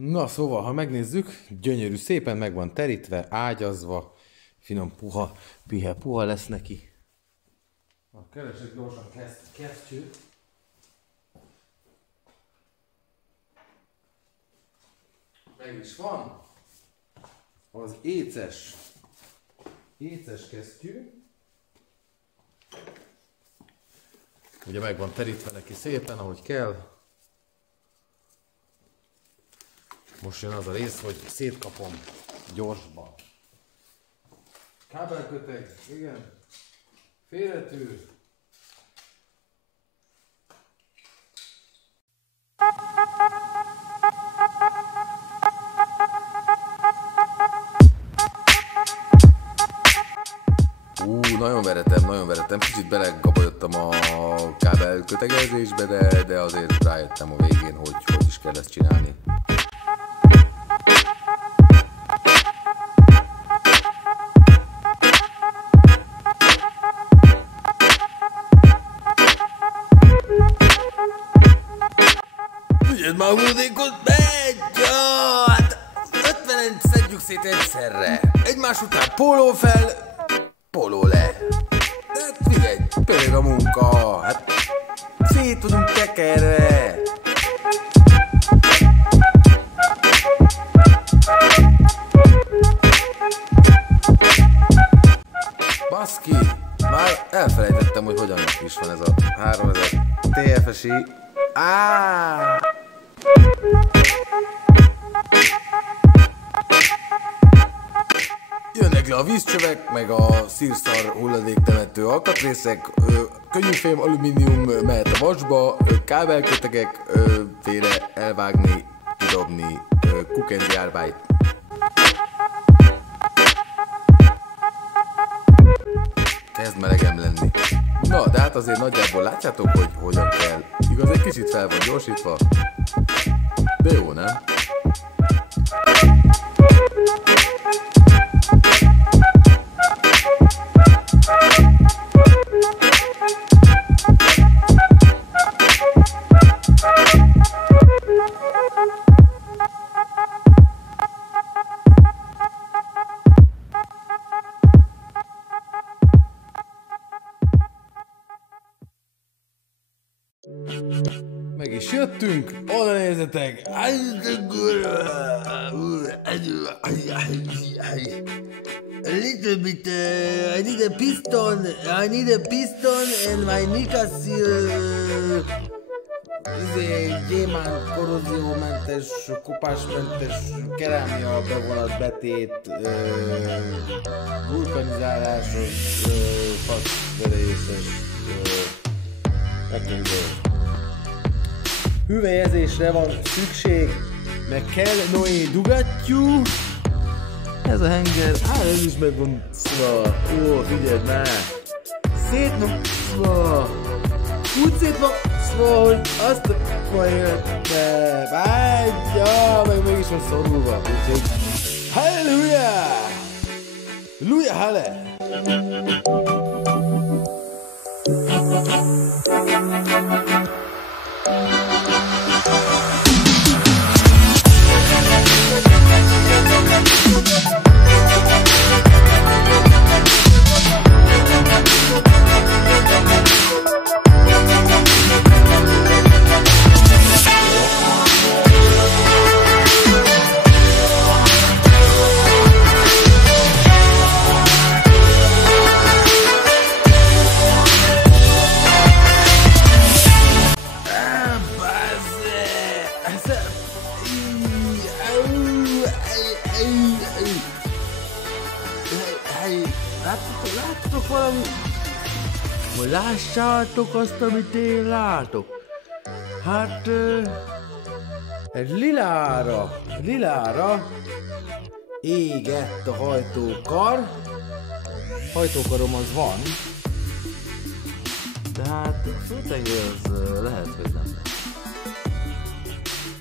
Na szóval, ha megnézzük, gyönyörű, szépen meg van terítve, ágyazva, finom puha lesz neki. Keresek gyorsan kesztyűt. Meg is van az éces kesztyű. Ugye meg van terítve neki szépen, ahogy kell. Most jön az a rész, hogy szétkapom gyorsban. Kábelköteg, igen. Félretű. Nagyon veretem. Kicsit belegabajodtam a kábelkötegezésbe, de azért rájöttem a végén, hogy is kell ezt csinálni. Figyeld már, hulladékot, megy! Hát 50-en szedjük szét egyszerre. Egymás után póló fel, póló le. De figyelj, pörög a munka. Hát szét tudunk tekerve. Baszki, már elfelejtettem, hogy hogyan is van ez a 3000 Tfsi. Jönnek le a vízcsövek, meg a szírszar hulladéktemető alkatrészek, könnyűfém, alumínium mehet a vasba, kábelkötegek, félre elvágni, kidobni, kukenzi árbájt. Kezd melegem lenni. Na, de hát azért nagyjából látjátok, hogy hogyan kell. Igaz, egy kicsit fel van gyorsítva, de jó, nem? Meg is jöttünk, oda nézzetek! A little bit, I need a piston and my Nikas gyémánt, korróziómentes, kopásmentes, kerámia bevonat betét, vulkanizálásos, faszverészes, hüvelyezésre van szükség, meg kell Noé dugattyú. Ez a henger, ez is meg van szva. Ó, figyeld már! Szét van szva! Úgy szét van szva, hogy azt a életbe vágyja, meg is van szorulva. Úgyhogy halleluja! Luja halle! Láttok valami? Hogy lássátok azt, amit én látok. Hát... egy lilára égett a hajtókar. Hajtókarom az van. De hát a főtenger az lehet, hogy nem lesz.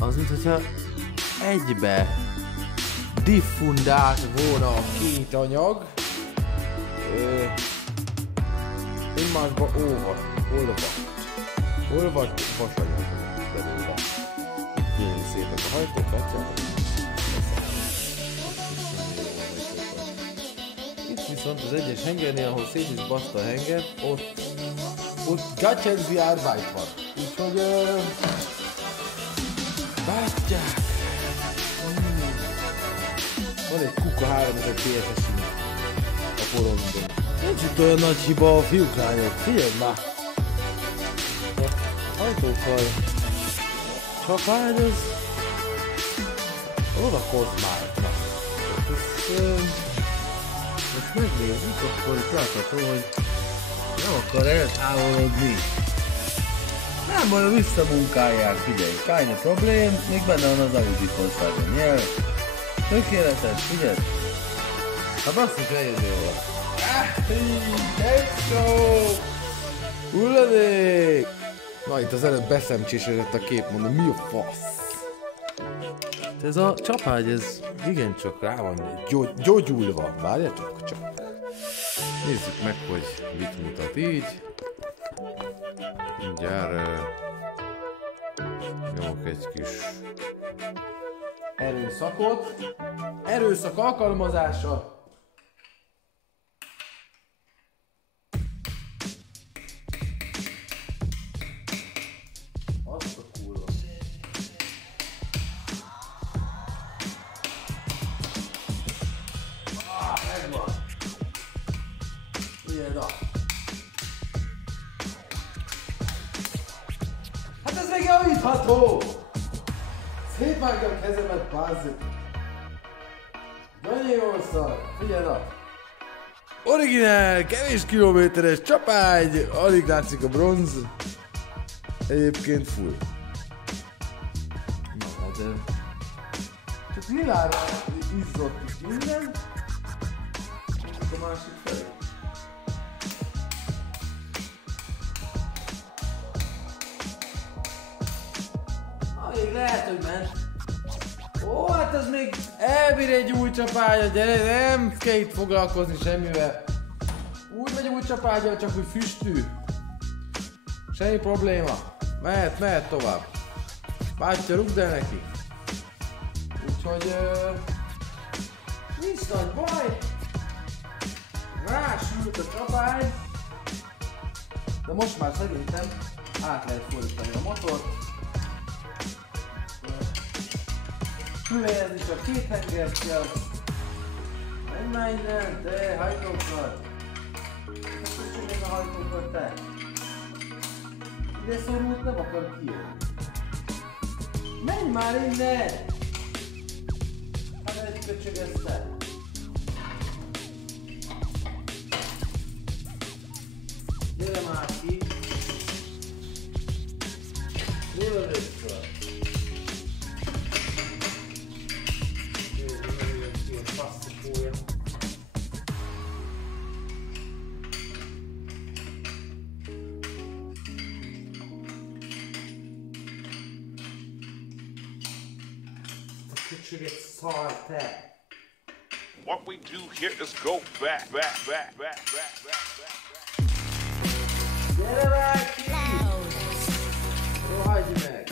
Az, mint hogyha egybe diffundált volna a két anyag. Egymásba olvadt vasanyag belőle. Gyönyörű szépen a hajtókatya. Itt viszont az egyes hengernél, ahol szét is baszta a henger, ott gatyazi Arbeit van. Úgyhogy bátják! Van egy kuka 3000 Tfsi a porondon. Nincs itt olyan nagy hiba a fiúk, lányok. Figyeld már! A hajtókkal csapágy az oda kozmálta. Most megnézzük, akkor itt látható, hogy nem akar eltávolodni. Nem baj, visszamunkálják, figyelj, keine problém, még benne van az Audi Volkswagen nyelv. Tökéletes, figyelj! Hát basszus, eljön jól. Let's go! Hulladék! Na, itt az előbb beszemcsésedett a kép, mondom, mi a fasz? Ez a csapágy, ez igencsak rá van gyógyulva. Várjatok csak. Nézzük meg, hogy mit mutat így. Mindjárt nyomok egy kis erőszakot. Erőszak alkalmazása. Azt a kurva. Megvan. Ugye, na. Hát ez meg javítható! Szétvágja a kezemet, bázzik. Nagyon jól szar, figyeld a! Originál, kevés kilométeres csapágy, alig látszik a bronz. Egyébként full. Na hát, csak világra izzott is minden. A másik felé. Még lehet, hogy ment. Ó, hát ez még elbír egy új csapágya, gyere, nem kell itt foglalkozni semmivel. Úgy megy új csapágya, csak úgy füstű. Semmi probléma. Mehet tovább. Bátya, rúgd el neki. Úgyhogy nincs nagy baj. Rásült a csapágy. De most már szerintem át lehet fordítani a motort. Hüvelyezni csak két hengert kell. Menj már innen, te hajtókkal! Köszönjük még a hajtókkal, te! Ide szorult nem akar kijönni. Menj már innen! Hát egy köcsög ezt te! Gyere már ki! Gyere először! What we do here is go back. Gyere már ki! Jó, hagyj meg!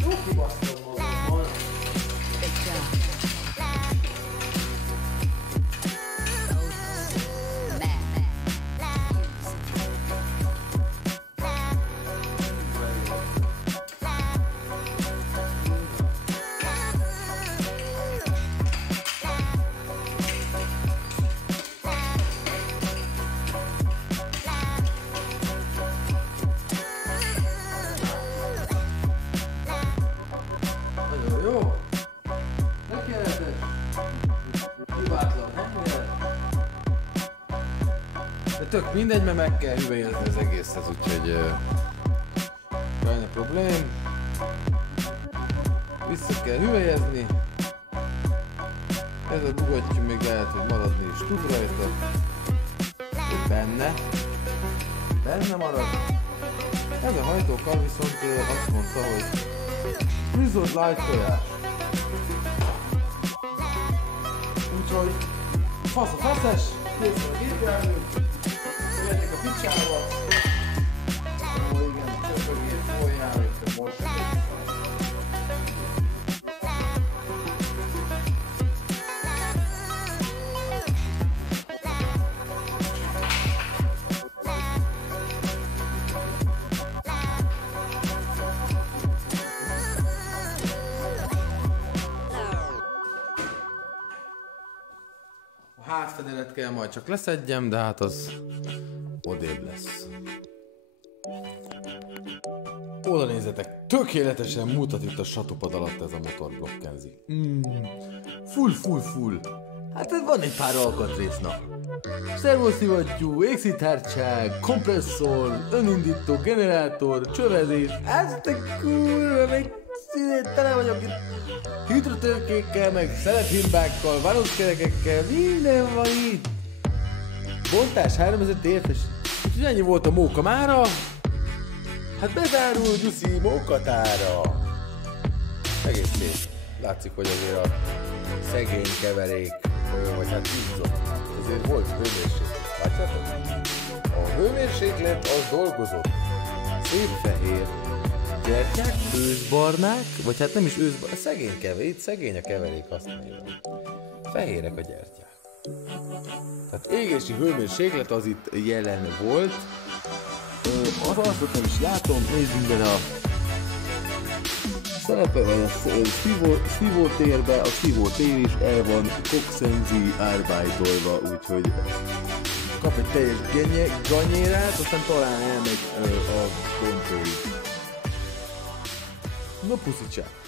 Jó kibasztom magamon! Jó? Tökéletes! Hibátlan, de tök mindegy, mert meg kell hüvelyezni az egészhez, úgyhogy keine problém. Vissza kell hüvelyezni. Ez a dugattyú még lehet, hogy maradni is tud rajta. Benne marad. Ez a hajtókar viszont azt mondta, hogy fűzött light tojás. Úgyhogy fasz a feszes, készül a gépjármű. mennek a picsába. Ó, igen, csöpögés folyjál, és most. A hátfedelet kell majd csak leszedjem, de hát az odébb lesz. Oda nézzetek, tökéletesen mutat itt a satupad alatt ez a motorblokk, Kenzi. Full. Hát van egy pár alkatrész, na. Szervoszivattyú, égszithártság, kompresszor, önindító, generátor, csövezés. Ez te kurva, még színét tele vagyok itt. Hidrotörkékkel, meg szelephimbákkal, városzkerekekkel, minden van itt. Bontás 3000 Tfsi. Úgyhogy ennyi volt a móka mára. Hát bezárul Gyuszi mókatára. Egész szép. Látszik, hogy azért a szegény keverék, vagy hát izzott. Azért volt hőmérséklet. Látjátok? A hőmérséklet az dolgozott. Szép fehér. Gyertyák, őszbarnák, vagy hát nem is őszbarnák, szegény keverék, itt szegény a keverék, azt mondja. Fehérek a gyertyák. Tehát égési hőmérséklet az itt jelen volt. Azt nem is látom, nézzünk bele a szerepe, vagy a szívótérbe, a szívótér is el van Coxenzi árbájtolva, úgyhogy kap egy teljes ganyérát, aztán talán elmegy a kontóig. No puszicsák!